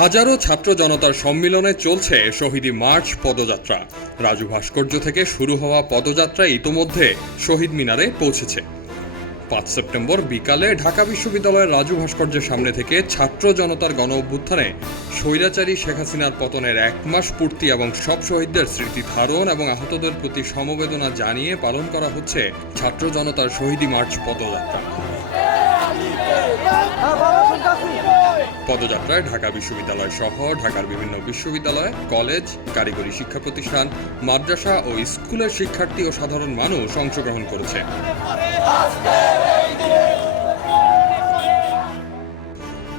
হাজারো ছাত্র জনতার সম্মিলনে চলছে শহীদি মার্চ পদযাত্রা। রাজু ভাস্কর্য থেকে শুরু হওয়া পদযাত্রা ইতোমধ্যে শহীদ মিনারে পৌঁছেছে। ৫ সেপ্টেম্বর বিকালে ঢাকা বিশ্ববিদ্যালয়ের রাজু ভাস্কর্যের সামনে থেকে ছাত্র জনতার গণ অভ্যুত্থানে স্বৈরাচারী শেখ হাসিনার পতনের ১ মাস পূর্তি এবং সব শহীদদের স্মৃতি ধারণ এবং আহতদের প্রতি সমবেদনা জানিয়ে পালন করা হচ্ছে ছাত্র জনতার শহীদি মার্চ পদযাত্রা। পদযাত্রায় ঢাকা বিশ্ববিদ্যালয় সহ ঢাকার বিভিন্ন বিশ্ববিদ্যালয়, কলেজ, কারিগরি শিক্ষা প্রতিষ্ঠান, মাদ্রাসা ও স্কুলের শিক্ষার্থী ও সাধারণ মানুষ অংশগ্রহণ করেছে।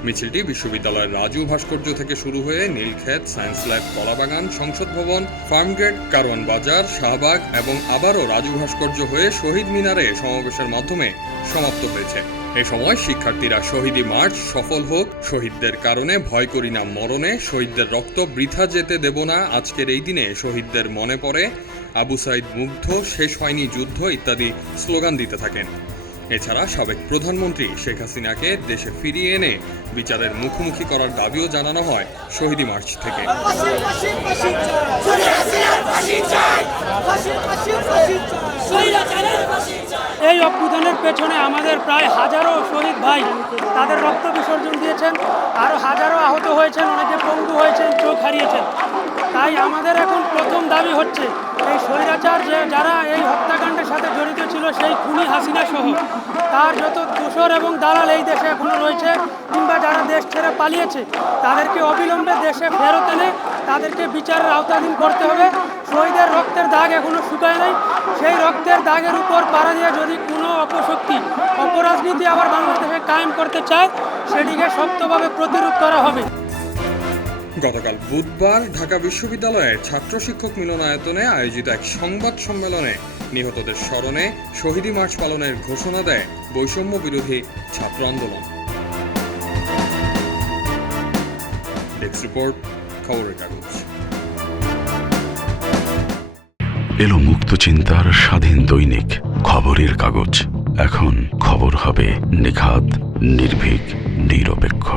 মিছিলটি বিশ্ববিদ্যালয়ের রাজু ভাস্কর্য থেকে শুরু হয়ে নীলক্ষেত, সায়েন্স ল্যাব, কলাবাগান, সংসদ ভবন, ফার্মগেট, কারওয়ান বাজার, শাহবাগ এবং আবারও রাজু ভাস্কর্য হয়ে শহীদ মিনারে সমাবেশের মাধ্যমে সমাপ্ত হয়েছে। এ সময় শিক্ষার্থীরা শহীদি মার্চ সফল হোক, শহীদদের কারণে ভয় করি না মরণে, শহীদদের রক্ত বৃথা যেতে দেব না, আজকের এই দিনে শহীদদের মনে পড়ে, আবু সাইদ মুগ্ধ, শেষ হয়নি যুদ্ধ ইত্যাদি স্লোগান দিতে থাকেন। এছাড়া সাবেক প্রধানমন্ত্রী শেখ হাসিনাকে দেশে ফিরিয়ে এনে বিচারের মুখোমুখি করার দাবিও জানানো হয় শহীদি মার্চ থেকে। এই অভ্যুত্থানের পেছনে আমাদের প্রায় হাজারো শহীদ ভাই তাদের রক্ত বিসর্জন দিয়েছেন, আরও হাজারো আহত হয়েছেন, অনেকে পঙ্গু হয়েছেন, চোখ হারিয়েছেন। তাই আমাদের এখন প্রথম দাবি হচ্ছে এই স্বৈরাচার যারা এই হত্যাকাণ্ডের সাথে জড়িত ছিল, সেই খুনি হাসিনা সহ তার যত দোসর এবং দালাল এই দেশে এখনও রয়েছে কিংবা যারা দেশ ছেড়ে পালিয়েছে, তাদেরকে অবিলম্বে দেশে ফেরত এনে তাদেরকে বিচারের আওতাধীন করতে হবে। শহীদের রক্তের দাগ এখনও শুকায় নাই, সেই রক্তের দাগের উপর পাড়া দিয়ে যদি কোনো অপশক্তি অপরাজনীতি আবার বাংলাদেশে কায়েম করতে চায়, সেটিকে শক্তভাবে প্রতিরোধ করা হবে। গতকাল বুধবার ঢাকা বিশ্ববিদ্যালয়ের ছাত্র শিক্ষক মিলনায়তনে আয়োজিত এক সংবাদ সম্মেলনে নিহতদের স্মরণে শহীদি মার্চ পালনের ঘোষণা দেয় বৈষম্য বিরোধী ছাত্র আন্দোলন। ডেস্ক রিপোর্ট, খবরের কাগজ। এলো মুক্ত চিন্তার স্বাধীন দৈনিক খবরের কাগজ। এখন খবর হবে নিখাত, নির্ভীক, নিরপেক্ষ।